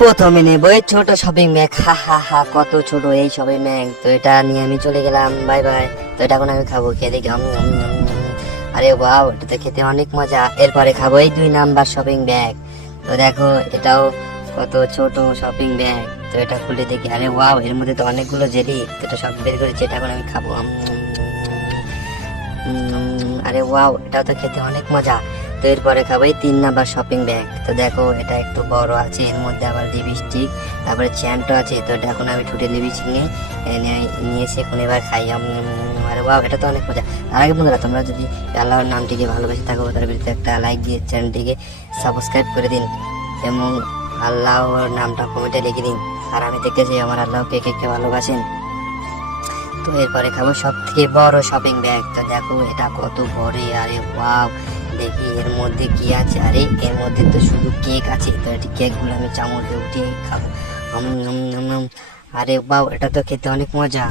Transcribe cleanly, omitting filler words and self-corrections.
প্রথমে নেব এই ছোট শপিং ব্যাগ। হা হা হা, কত ছোট এই শপিং ব্যাগ। তো এটা নিয়ে আমি চলে গেলাম, বাই বাই। তো এটা এখন আমি খাবো, খেয়ে দেখি আরে ওয়াও, এটা তো খেতে অনেক মজা। এরপরে খাবো এই 2 নাম্বার শপিং ব্যাগ। তো দেখো এটাও কত ছোট শপিং ব্যাগ। তো এটা খুলে দেখি, আরে ওয়াও, এর মধ্যে তো অনেকগুলো জেলি। তো এটা সব বের করেছি, এটা এখন আমি খাবো। আরে ওয়াও, এটাও তো খেতে অনেক মজা। তো এরপরে খাবো এই 3 নাম্বার শপিং ব্যাগ। তো দেখো এটা একটু বড় আছে, এর মধ্যে আবার লিপস্টিক, তারপরে চ্যাম্পটা আছে। তো এটা এখন আমি ঠুটে লিপস্টিক নিয়েছি, এখন এবার খাই। আরে ওয়াও, এটা তো অনেক মজা। তার আগে বন্ধুরা, তোমরা যদি আল্লাহর নামটিকে ভালোবেসে থাকো, তার ভিতরে একটা লাইক দিয়ে চ্যানেলটিকে সাবস্ক্রাইব করে দিন এবং আল্লাহর নামটা কমেন্টে লিখে দিন। আর আমি দেখতে চাই আমার আল্লাহকে কে কে ভালোবাসেন। তো এরপরে খাবো সব থেকে বড় শপিং ব্যাগ। তো দেখো এটা কত বড়, আরে ওয়াও, দেখি এর মধ্যে কি আছে। আরে এর মধ্যে তো শুধু কেক আছে। তো এই কেক গুলো আমি চামচ দিয়ে উঠিয়ে খাবো। আরে ওয়াও, এটা তো খেতে অনেক মজা।